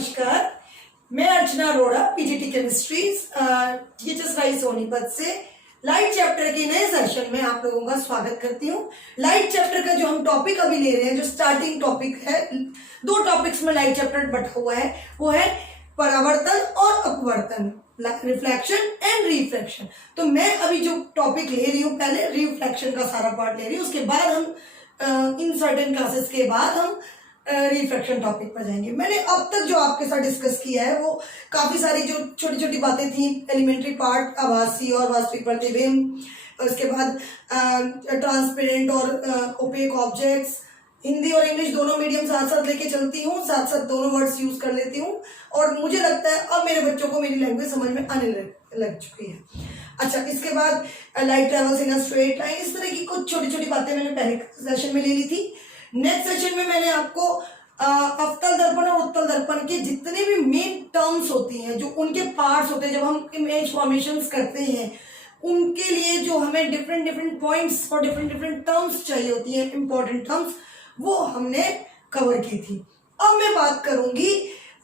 नमस्कार, मैं Archana Arora PGT chemistry teachers rise Sonipat से लाइट चैप्टर के नए सेशन में आप लोगों का स्वागत करती हूँ। लाइट चैप्टर का जो हम टॉपिक अभी ले रहे हैं, जो स्टार्टिंग टॉपिक है, दो टॉपिक्स में लाइट चैप्टर बटा हुआ है, वो है परावर्तन और अपवर्तन, रिफ्लेक्शन एंड रिफ्रैक्शन। तो मैं अभी जो टॉपिक ले रही हूँ, पहले रिफ्लेक्शन का सारा पार्ट ले रही हूँ, उसके बाद हम इन सर्टेन क्लासेस के बाद हम रिफ्रैक्शन टॉपिक पर जाएंगे। मैंने अब तक जो आपके साथ डिस्कस किया है वो काफी सारी जो छोटी छोटी बातें थी, एलिमेंट्री पार्ट, आभासी और वास्तविक प्रतिबिंब, उसके बाद ट्रांसपेरेंट और ओपेक ऑब्जेक्ट्स, हिंदी और इंग्लिश दोनों मीडियम साथ साथ लेके चलती हूँ, साथ साथ दोनों वर्ड्स यूज कर लेती हूँ और मुझे लगता है अब मेरे बच्चों को मेरी लैंग्वेज समझ में आने लग चुकी है। अच्छा, इसके बाद light travels in a straight line, इस तरह की कुछ छोटी छोटी बातें मैंने पहले सेशन में ले ली थी। नेक्स्ट सेशन में मैंने आपको अवतल दर्पण और उत्तल दर्पण के जितने भी मेन टर्म्स होती हैं, जो उनके पार्ट्स होते हैं, जब हम इमेज फॉर्मेशंस करते हैं उनके लिए जो हमें डिफरेंट डिफरेंट पॉइंट्स और डिफरेंट डिफरेंट टर्म्स चाहिए होती हैं, इंपॉर्टेंट टर्म्स, वो हमने कवर की थी। अब मैं बात करूंगी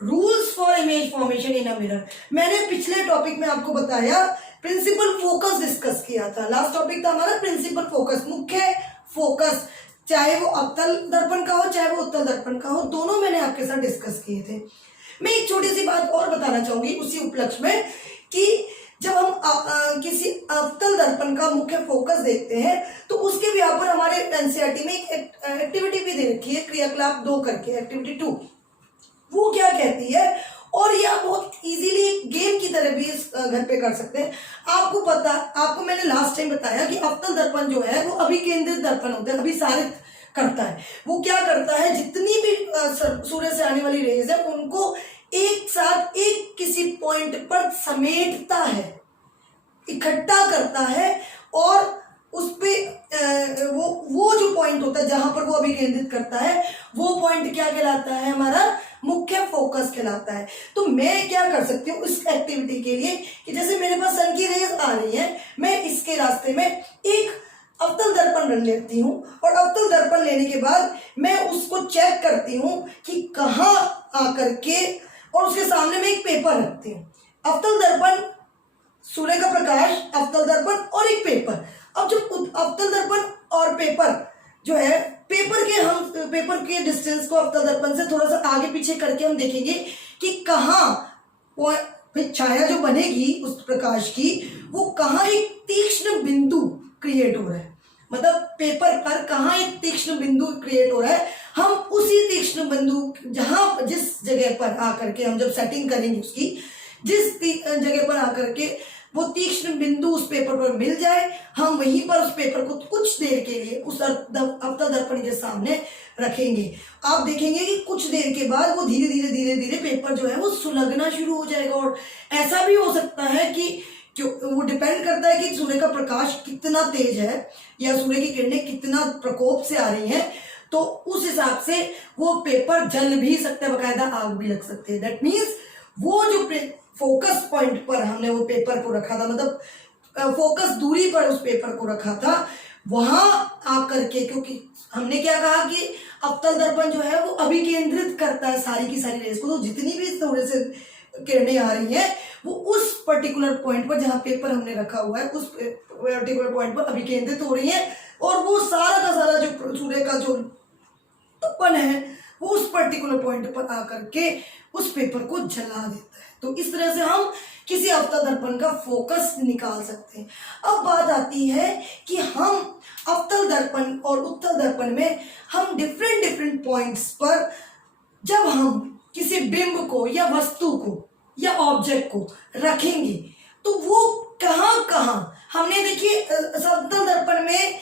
rules for image formation in a mirror. मैंने पिछले टॉपिक में आपको बताया प्रिंसिपल फोकस डिस्कस किया था। लास्ट टॉपिक था हमारा प्रिंसिपल फोकस, मुख्य फोकस, चाहे वो अवतल दर्पण का हो चाहे वो उत्तल दर्पण का हो, दोनों मैंने आपके साथ डिस्कस किए थे। मैं एक छोटी सी बात और बताना चाहूंगी उसी उपलक्ष्य में कि जब हम किसी अवतल दर्पण का मुख्य फोकस देखते हैं तो उसके भी यहाँ पर हमारे एनसीईआरटी में एक एक्टिविटी भी दे रखी है, क्रियाकलाप 2 करके, एक्टिविटी 2। वो क्या कहती है, और ये आप बहुत इजीली गेम की तरह भी इस घर पे कर सकते हैं। आपको मैंने लास्ट टाइम बताया कि अवतल दर्पण जो है वो अभिकेंद्रित दर्पण होता है, अभिसारित करता है। वो क्या करता है, जितनी भी सूर्य से आने वाली रेज है उनको एक साथ एक किसी पॉइंट पर समेटता है, इकट्ठा करता है, और उस पे वो जो पॉइंट होता है जहां पर वो अभिकेंद्रित करता है, वो पॉइंट क्या कहलाता है, हमारा मुख्य फोकस कहलाता है। तो मैं क्या कर सकती हूँ इस एक्टिविटी के लिए कि जैसे मेरे पास सन की रेज आ रही है, मैं इसके रास्ते में एक अवतल दर्पण रख लेती हूँ और अवतल दर्पण लेने के बाद मैं उसको चेक करती हूँ कि कहाँ आकर के, और उसके सामने में एक पेपर रखती हूँ। अवतल दर्पण, सूर्य का प्रकाश, अवतल दर्पण और एक पेपर। अब जब अवतल दर्पण और पेपर जो है, पेपर के डिस्टेंस को अवतल दर्पण से थोड़ा सा आगे पीछे करके हम देखेंगे कि कहाँ वो छाया जो बनेगी उस प्रकाश की, वो कहाँ एक तीक्ष्ण बिंदु क्रिएट हो रहा है, मतलब पेपर पर कहाँ एक तीक्ष्ण बिंदु क्रिएट हो रहा है। हम उसी तीक्ष्ण बिंदु जिस जगह पर आकर के हम जब सेटिंग करेंगे उसकी, जिस जगह पर आकर के वो तीक्ष्ण बिंदु उस पेपर पर मिल जाए, हम वहीं पर उस पेपर को कुछ देर के लिए उस अवतल दर्पण के सामने रखेंगे। आप देखेंगे कि कुछ देर के बाद वो धीरे धीरे पेपर जो है वो सुलगना शुरू हो जाएगा। और ऐसा भी हो सकता है कि वो डिपेंड करता है कि सूर्य का प्रकाश कितना तेज है या सूर्य की किरणें कितना प्रकोप से आ रही हैं, तो उस हिसाब से वो पेपर जल भी सकता है, बकायदा आग भी लग सकती है। दैट मीन्स वो जो फोकस पॉइंट पर हमने वो पेपर को रखा था, मतलब फोकस दूरी पर उस पेपर को रखा था, वहां आकर के, क्योंकि हमने क्या कहा कि अवतल दर्पण जो है वो अभिकेंद्रित करता है सारी की सारी रेस को, तो जितनी भी सूर्य से किरणें आ रही हैं वो उस पर्टिकुलर पॉइंट पर जहां पेपर हमने रखा हुआ है उस पर्टिकुलर पॉइंट पर अभिकेंद्रित हो रही है, और वो सारा का सारा जो सूर्य का जो दर्पण है वो उस पर्टिकुलर पॉइंट पर आकर के उस पेपर को जला देता है। तो इस तरह से हम किसी अवतल दर्पण का फोकस निकाल सकते हैं। अब बात आती है कि हम अवतल दर्पण और उत्तल दर्पण में हम डिफरेंट पॉइंट्स पर जब हम किसी बिंब को या वस्तु को या ऑब्जेक्ट को रखेंगे तो वो कहाँ हमने, देखिए अवतल दर्पण में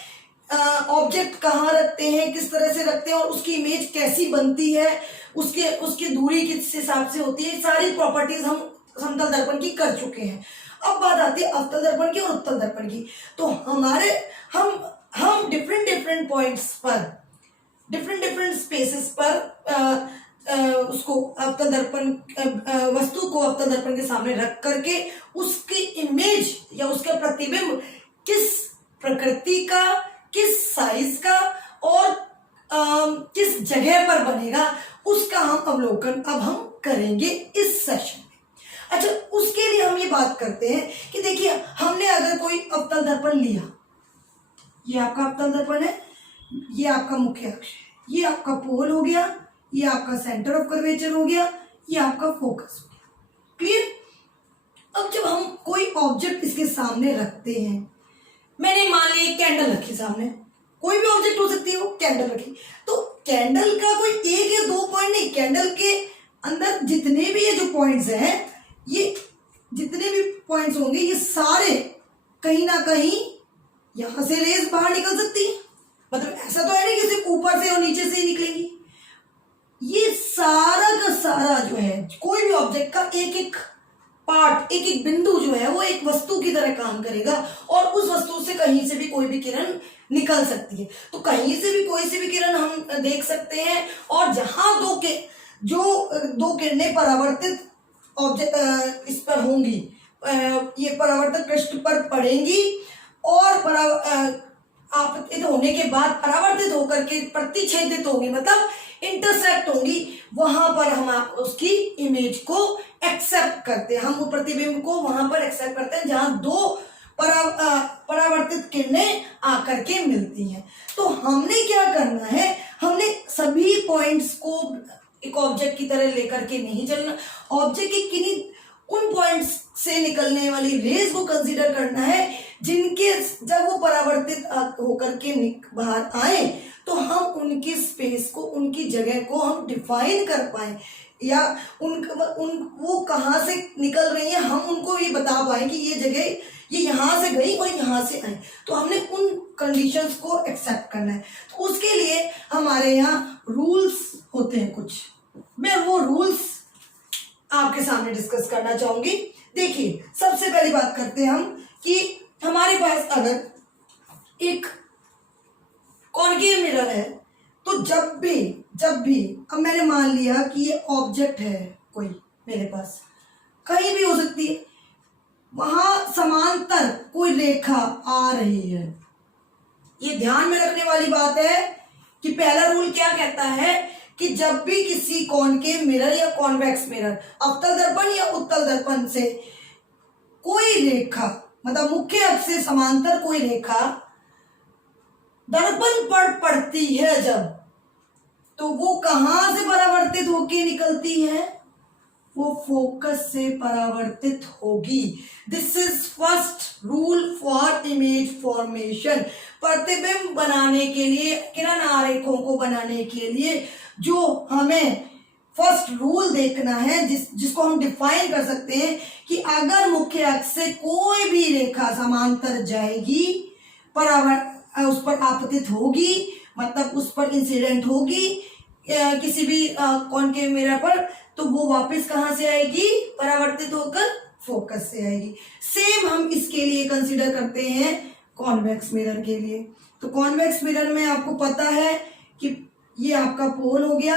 ऑब्जेक्ट कहाँ रखते हैं, किस तरह से रखते हैं और उसकी इमेज कैसी बनती है, उसकी दूरी किस हिसाब से होती है, सारी प्रॉपर्टीज हम समतल दर्पण की कर चुके हैं। अब बात आती है अवतल दर्पण की और उत्तल दर्पण की। तो हम डिफरेंट पॉइंट्स पर, डिफरेंट स्पेसेस पर उसको अवतल दर्पण, वस्तु को अवतल दर्पण के सामने रख करके उसकी इमेज या उसका प्रतिबिंब किस प्रकृति का, किस साइज का और किस जगह पर बनेगा, उसका हम अवलोकन अब हम करेंगे इस सेशन में। अच्छा, उसके लिए हम ये बात करते हैं कि देखिए, हमने अगर कोई अवतल दर्पण लिया, ये आपका अवतल दर्पण है, ये आपका मुख्य अक्ष है, ये आपका पोल हो गया, ये आपका सेंटर ऑफ कर्वेचर हो गया, ये आपका फोकस हो गया। क्लियर? अब जब हम कोई ऑब्जेक्ट इसके सामने रखते हैं, मैंने मान लिया एक कैंडल रखी सामने, कोई भी ऑब्जेक्ट हो सकती है, वो कैंडल रखी, तो कैंडल का कोई एक या दो पॉइंट नहीं, कैंडल के अंदर जितने भी ये जो पॉइंट्स हैं, ये जितने भी पॉइंट्स होंगे, ये सारे कहीं ना कहीं यहां से रेज बाहर निकल सकती है। मतलब ऐसा तो है नहीं कि सिर्फ ऊपर से और नीचे से ही निकलेगी। ये सारा का सारा जो है, कोई भी ऑब्जेक्ट का एक एक पार्ट, एक एक बिंदु जो है, वो एक वस्तु की तरह काम करेगा और उस वस्तु से कहीं से भी कोई भी किरण निकल सकती है। तो कहीं से भी कोई सी भी किरण हम देख सकते हैं, और जहां दो किरणें परावर्तित ऑब्जेक्ट इस पर होंगी, ये परावर्तक पृष्ठ पर पड़ेंगी और आपतित होने के बाद परावर्तित होकर के प्रतिच्छेदित होंगी, मतलब इंटरसेक्ट होंगी, वहां पर हम उसकी इमेज को एक्सेप्ट करते हैं, हम वो प्रतिबिंब को वहां पर एक्सेप्ट करते हैं जहां दो परावर्तित किरणें आकर के मिलती हैं। तो हमने क्या करना है, हमने सभी पॉइंट्स को एक ऑब्जेक्ट की तरह लेकर के नहीं चलना, ऑब्जेक्ट के किन्हीं उन पॉइंट्स से निकलने वाली रेज को कंसीडर करना है जिनके जब वो परावर्तित होकर के बाहर आए तो हम उनकी स्पेस को, उनकी जगह को हम डिफाइन कर पाए, या वो कहाँ से निकल रही है हम उनको ये बता पाए कि ये जगह ये यहाँ से गई और यहाँ से आई। तो हमने उन कंडीशंस को एक्सेप्ट करना है। तो उसके लिए हमारे यहाँ रूल्स होते हैं कुछ, मैं वो रूल्स आपके सामने डिस्कस करना चाहूंगी। देखिए, सबसे पहली बात करते हैं हम कि हमारे पास अगर एक कॉन्केव मिरर है, तो जब भी अब मैंने मान लिया कि ये ऑब्जेक्ट है कोई मेरे पास, कहीं भी हो सकती है, वहां समांतर कोई रेखा आ रही है। ये ध्यान में रखने वाली बात है कि पहला रूल क्या कहता है कि जब भी किसी कॉन्केव मिरर या कॉन्वेक्स मिरर, अवतल दर्पण या उत्तल दर्पण से कोई रेखा, मतलब मुख्य अक्ष से समांतर कोई रेखा दर्पण पर पड़ती है जब, तो वो कहां से परावर्तित होके निकलती है, वो फोकस से परावर्तित होगी। This is first rule for image formation. प्रतिबिंब बनाने के लिए, किरण आरेखों को बनाने के लिए जो हमें फर्स्ट रूल देखना है, जिसको हम डिफाइन कर सकते हैं कि अगर मुख्य अक्ष से कोई भी रेखा समांतर जाएगी, उस पर आपतित होगी, मतलब उस पर इंसिडेंट होगी किसी भी कॉन्केव मिरर पर, तो वो वापस कहां से आएगी, परावर्तित होकर फोकस से आएगी। सेम हम इसके लिए कंसीडर करते हैं कॉन्वेक्स मिरर के लिए। तो कॉन्वेक्स मिरर में आपको पता है कि ये आपका पोल हो गया,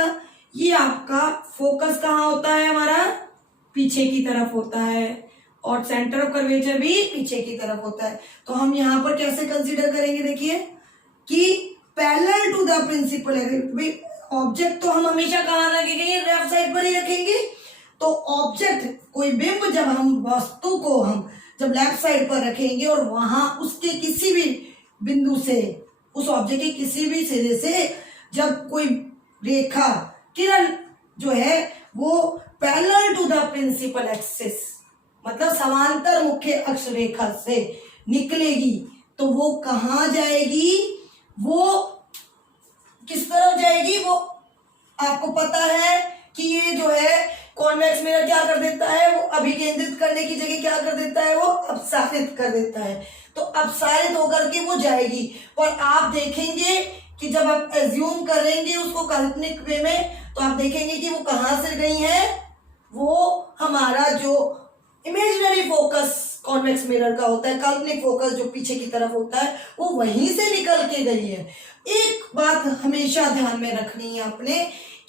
ये आपका फोकस कहाँ होता है, हमारा पीछे की तरफ होता है, और सेंटर ऑफ कर्वेचर भी पीछे की तरफ होता है। तो हम यहाँ पर कैसे कंसीडर करेंगे, देखिए कि parallel to the principal object तो हम हमेशा कहाँ रखेंगे, लेफ्ट साइड पर ही रखेंगे। तो ऑब्जेक्ट, कोई बिंब, जब हम वस्तु को हम जब लेफ्ट साइड पर रखेंगे और वहां उसके किसी भी बिंदु से, उस ऑब्जेक्ट के किसी भी सिरे से जब कोई रेखा, किरण जो है वो parallel to the principal axis, मतलब समांतर मुख्य अक्ष रेखा से निकलेगी, तो वो कहाँ जाएगी, वो किस तरफ जाएगी, वो आपको पता है कि ये जो है कॉन्वेक्स मिरर क्या कर देता है, वो अभिकेंद्रित करने की जगह क्या कर देता है, वो अपसारित कर देता है। तो अपसारित होकर के वो जाएगी, और आप देखेंगे कि जब आप एज्यूम करेंगे उसको काल्पनिक वे में, तो आप देखेंगे कि वो कहां से गई है, वो हमारा जो इमेजिनरी फोकस कॉन्वेक्स मिरर का होता है, काल्पनिक फोकस जो पीछे की तरफ होता है, वो वहीं से निकल के गई है। एक बात हमेशा ध्यान में रखनी है आपने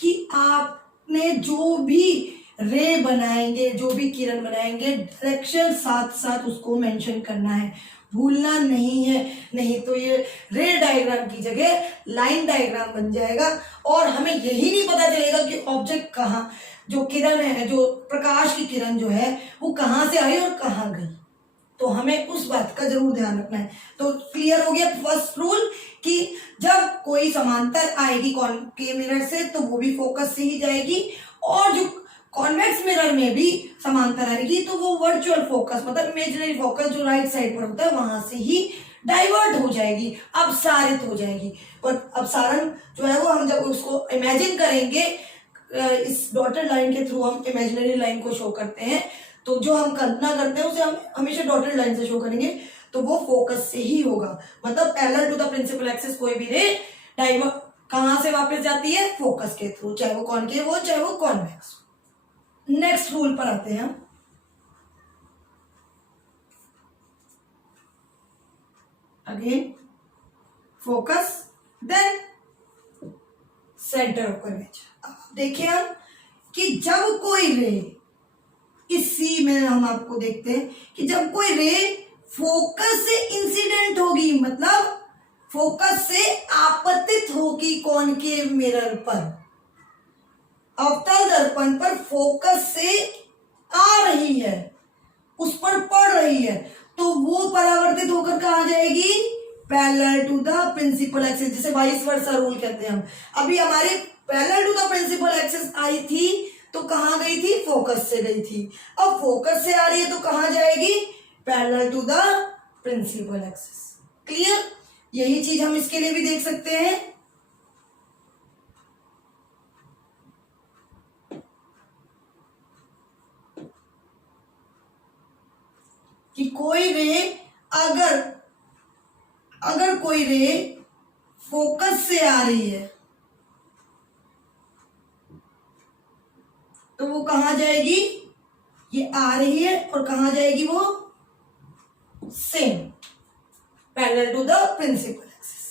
कि आपने जो भी रे बनाएंगे, जो भी किरण बनाएंगे, डायरेक्शन साथ साथ उसको मेंशन करना है, भूलना नहीं है, नहीं तो ये रे डायग्राम की जगह लाइन डायग्राम बन जाएगा और हमें यही नहीं पता चलेगा कि ऑब्जेक्ट कहाँ, जो किरण है, जो प्रकाश की किरण जो है वो कहाँ से आई और कहाँ गई, तो हमें उस बात का जरूर ध्यान रखना है। तो क्लियर हो गया फर्स्ट रूल कि जब कोई समांतर आएगी कॉनकेव मिरर से तो वो भी फोकस से ही जाएगी, और जो कॉन्वेक्स मिरर में भी समांतर आएगी तो वो वर्चुअल फोकस मतलब इमेजिनरी फोकस जो राइट साइड पर होता है वहां से ही डाइवर्ट हो जाएगी, अपसारित हो जाएगी। और अपसारण जो है वो हम जब उसको इमेजिन करेंगे, इस डॉटेड लाइन के थ्रू हम इमेजिनरी लाइन को शो करते हैं, तो जो हम कल्पना करते हैं उसे हम हमेशा डॉटेड लाइन से शो करेंगे, तो वो फोकस से ही होगा। मतलब parallel to the principal axis कोई भी रे डाइवर्ट कहां से वापस जाती है, फोकस के थ्रू, चाहे वो कॉनकेव हो चाहे वो कॉन्वेक्स। नेक्स्ट रूल पर आते हैं। Again focus then centre of curvature. देखिए हम कि जब कोई रे, इसी में हम आपको देखते हैं कि जब कोई रे फोकस से इंसिडेंट होगी, मतलब फोकस से आपतित होगी कॉनकेव मिरर पर, अवतल दर्पण पर फोकस से आ रही है, उस पर पड़ रही है, तो वो परावर्तित होकर कहाँ जाएगी, parallel to the principal axis, जिसे वाइस वर्सा रूल कहते हैं हम। अभी हमारी parallel to the principal axis आई थी तो कहाँ गई थी, फोकस से गई थी। अब फोकस से आ रही है तो कहाँ जाएगी, parallel to the principal axis. Clear? यही चीज हम इसके लिए भी देख सकते हैं। कि कोई रे अगर कोई रे फोकस से आ रही है तो वो कहां जाएगी, ये आ रही है और कहां जाएगी वो, same parallel to the principal axis.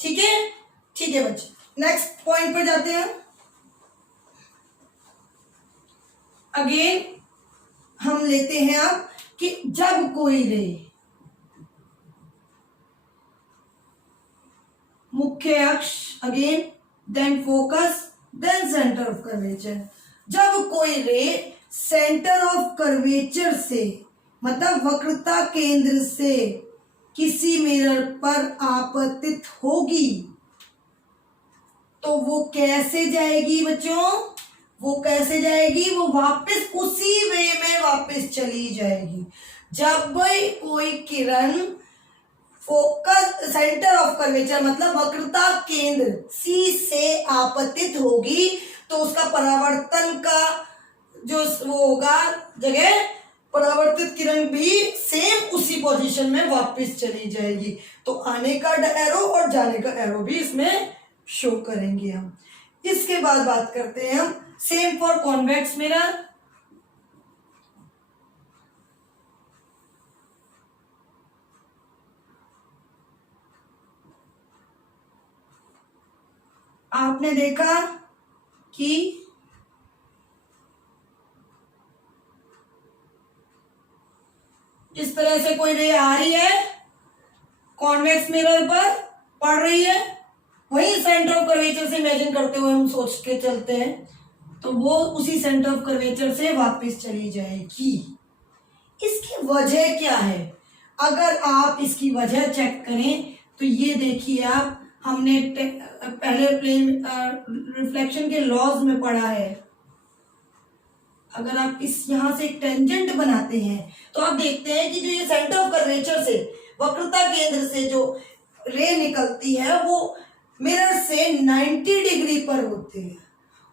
ठीक है, ठीक है बच्चे, नेक्स्ट पॉइंट पर जाते हैं। अगेन हम लेते हैं अब कि जब कोई रे मुख्य अक्ष, again then focus then centre of curvature, जब कोई रे सेंटर ऑफ कर्वेचर से मतलब वक्रता केंद्र से किसी मिरर पर आपतित होगी तो वो कैसे जाएगी बच्चों, वो कैसे जाएगी, वो वापस उसी वे में वापस चली जाएगी। जब भी कोई किरण फोकस सेंटर ऑफ कर्वेचर मतलब वक्रता केंद्र सी से आपतित होगी तो उसका परावर्तन का जो वो होगा जगह, परावर्तित किरण भी सेम उसी पोजीशन में वापस चली जाएगी। तो आने का एरो और जाने का एरो भी इसमें शो करेंगे हम। इसके बाद बात करते हैं हम सेम फॉर कॉन्वेक्स मिरर। आपने देखा कि इस तरह से कोई रे आ रही है, कॉन्वेक्स मिरर पर पड़ रही है, वही सेंटर ऑफ कर्वेचर से इमेजिन करते हुए हम सोच के चलते हैं तो वो उसी सेंटर ऑफ कर्वेचर से वापस चली जाएगी। इसकी वजह क्या है, अगर आप इसकी वजह चेक करें तो ये देखिए आप, हमने पहले प्लेन रिफ्लेक्शन के लॉज में पढ़ा है। अगर आप इस यहां से एक टेंजेंट बनाते हैं तो आप देखते हैं कि जो ये सेंटर ऑफ कर्वेचर से वक्रता केंद्र से जो रे निकलती है वो मिरर से 90 डिग्री पर होती है,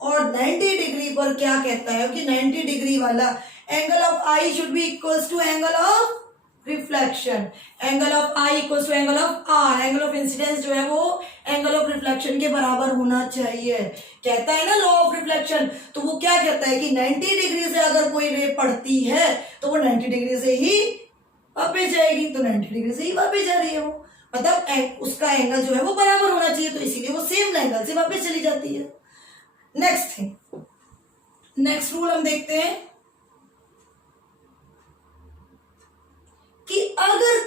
और 90 डिग्री पर क्या कहता है कि 90 डिग्री वाला angle of i should be equals to angle of reflection, angle of i equals to angle of r, angle of incidence जो है वो एंगल ऑफ रिफ्लेक्शन के बराबर होना चाहिए, कहता है ना लॉ ऑफ रिफ्लेक्शन। तो वो क्या कहता है कि 90 डिग्री से अगर कोई रे पड़ती है तो वो 90 डिग्री से ही वापस जाएगी, तो 90 डिग्री से ही वापस जा रही है वो, मतलब उसका एंगल जो है वो बराबर होना चाहिए, तो इसीलिए वो सेम एंगल से वापस चली जाती है। नेक्स्ट थिंग, नेक्स्ट रूल हम देखते हैं कि अगर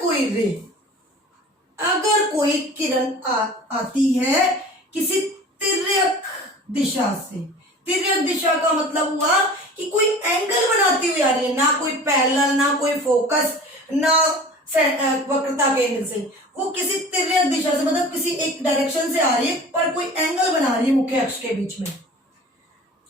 कोई किरण आती है किसी तिर्यक दिशा से, तिर्यक दिशा का मतलब हुआ कि कोई एंगल बनाती हुई आ रही है, ना कोई पैरेलल, ना कोई फोकस, ना वक्रता केंद्र से, वो किसी तिर्यक दिशा से मतलब किसी एक डायरेक्शन से आ रही है पर कोई एंगल बना रही है मुख्य अक्ष के बीच में।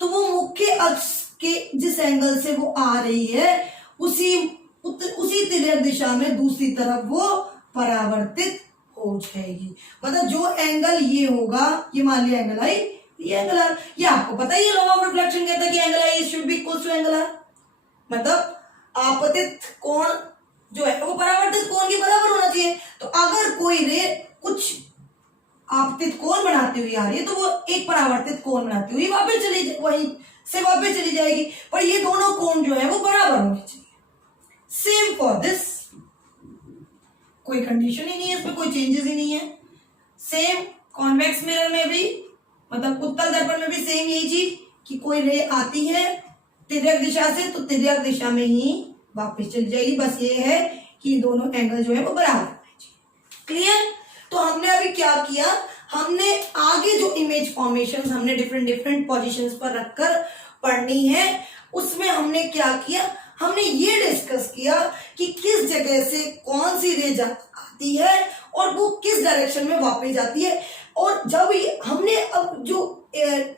तो वो मुख्य अक्ष के जिस एंगल से वो आ रही है उसी तिर्यक दिशा में दूसरी तरफ वो परावर्तित हो जाएगी। मतलब जो एंगल ये होगा, ये मान लिया एंगल आई, ये एंगल आर, ये आपको पता ही है, लॉ ऑफ रिफ्लेक्शन कहता है कि angle i should be equal to angle r. मतलब आपतित कोण जो है वो परावर्तित कोण के बराबर होना चाहिए। तो अगर कोई रे कुछ आपतित कोण बनाती हुई आ रही है तो वो एक परावर्तित कोण बनाती हुई वापस वहीं से वापस चली जाएगी, पर ये दोनों कोण जो है वो बराबर होने चाहिए। सेम फॉर दिस, कोई कंडीशन ही नहीं है, इसमें कोई चेंजेस ही नहीं है। सेम कॉन्वेक्स मिरर में भी, मतलब उत्तल दर्पण में भी सेम यही चीज कि कोई रे आती है तिर्यक दिशा से तो तिर्यक दिशा में ही वापस चली जाएगी। बस ये है कि दोनों एंगल जो है वो बराबर होने चाहिए। क्लियर? तो हमने अभी क्या किया, हमने आगे जो इमेज फॉर्मेशन हमने डिफरेंट पोजीशंस पर रखकर पढ़नी है, उसमें हमने क्या किया, हमने ये डिस्कस किया कि किस जगह से कौन सी रे आती है और वो किस डायरेक्शन में वापस जाती है। और जब हमने अब जो रे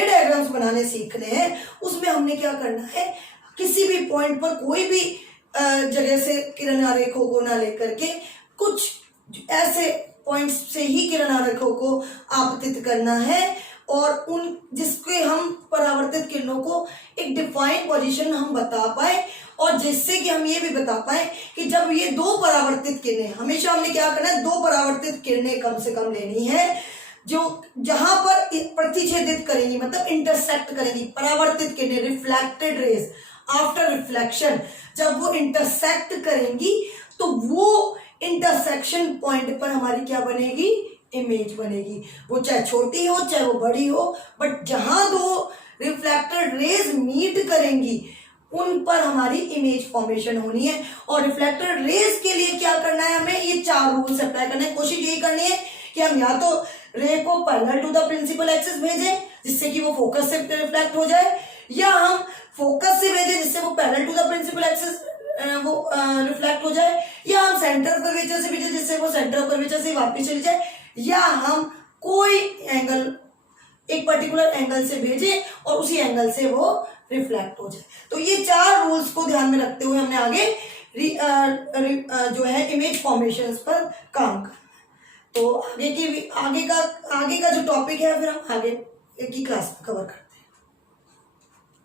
डायग्राम्स बनाने सीखने हैं उसमें हमने क्या करना है, किसी भी पॉइंट पर कोई भी जगह से किरण आरेखों को ना लेकर के कुछ ऐसे पॉइंट्स से ही किरण आरेखों को आपतित करना है और उन जिसके हम परावर्तित किरणों को एक डिफाइंड पोजीशन हम बता पाए, और जिससे कि हम ये भी बता पाए कि जब ये दो परावर्तित किरणें, हमेशा हमने क्या करना है, दो परावर्तित किरणें कम से कम लेनी है जो जहां पर प्रतिच्छेदित करेंगी, मतलब इंटरसेक्ट करेंगी। परावर्तित किरणें, रिफ्लेक्टेड रेज आफ्टर रिफ्लेक्शन, जब वो इंटरसेक्ट करेंगी तो वो इंटरसेक्शन पॉइंट पर हमारी क्या बनेगी, इमेज बनेगी। वो चाहे छोटी हो चाहे वो बड़ी हो, बट जहां दो रिफ्लेक्टेड रेज मीट करेंगी उन पर हमारी इमेज फॉर्मेशन होनी है। और रिफ्लेक्टेड रेज के लिए क्या करना है, हमें ये 4 रूल्स अप्लाई करने हैं। कोशिश यही करनी है कि हम या तो रे को parallel to the principal axis भेजें जिससे कि वो फोकस से रिफ्लेक्ट हो जाए, या हम फोकस से भेजें जिससे वो parallel to the principal axis वो रिफ्लेक्ट हो जाए, या हम सेंटर ऑफ कर्वेचर से भेजें जिससे वो सेंटर ऑफ कर्वेचर से वापस चली जाए, या हम कोई एंगल एक पर्टिकुलर एंगल से भेजें और उसी एंगल से वो रिफ्लेक्ट हो जाए। तो ये 4 रूल्स को ध्यान में रखते हुए हमने आगे जो है इमेज फॉर्मेशंस पर काम करना है। तो आगे का जो टॉपिक है फिर हम आगे की क्लास में कवर करते हैं।